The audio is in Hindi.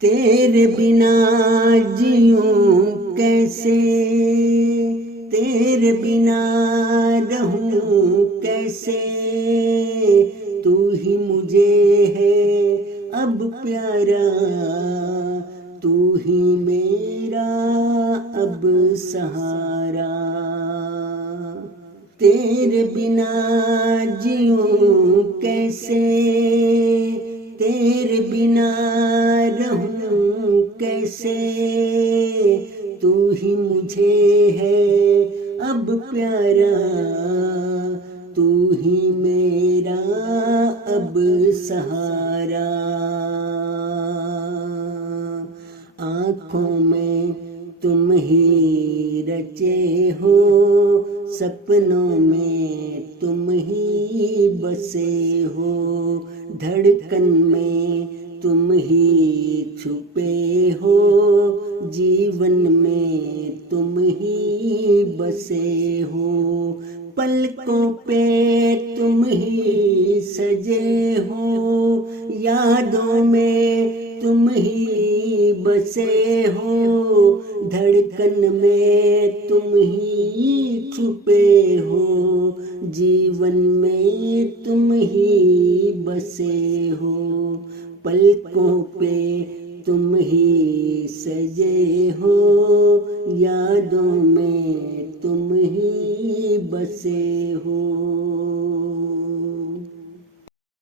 तेरे बिना जीऊं कैसे, तेरे बिना रहूं कैसे, तू ही मुझे है अब प्यारा, तू ही मेरा अब सहारा। तेरे बिना जीऊं कैसे, तेरे बिना रहूं कैसे, तू ही मुझे है अब प्यारा, तू ही मेरा अब सहारा। आँखों में तुम ही रचे हो, सपनों में तुम ही बसे हो, धड़कन में तुम ही छुपे हो, जीवन में तुम ही बसे हो, पलकों पे तुम ही सजे हो, यादों में तुम ही बसे हो, धड़कन में तुम ही छुपे हो, जीवन में तुम ही बसे हो, पलकों पे तुम ही सजे हो, यादों में तुम ही बसे हो।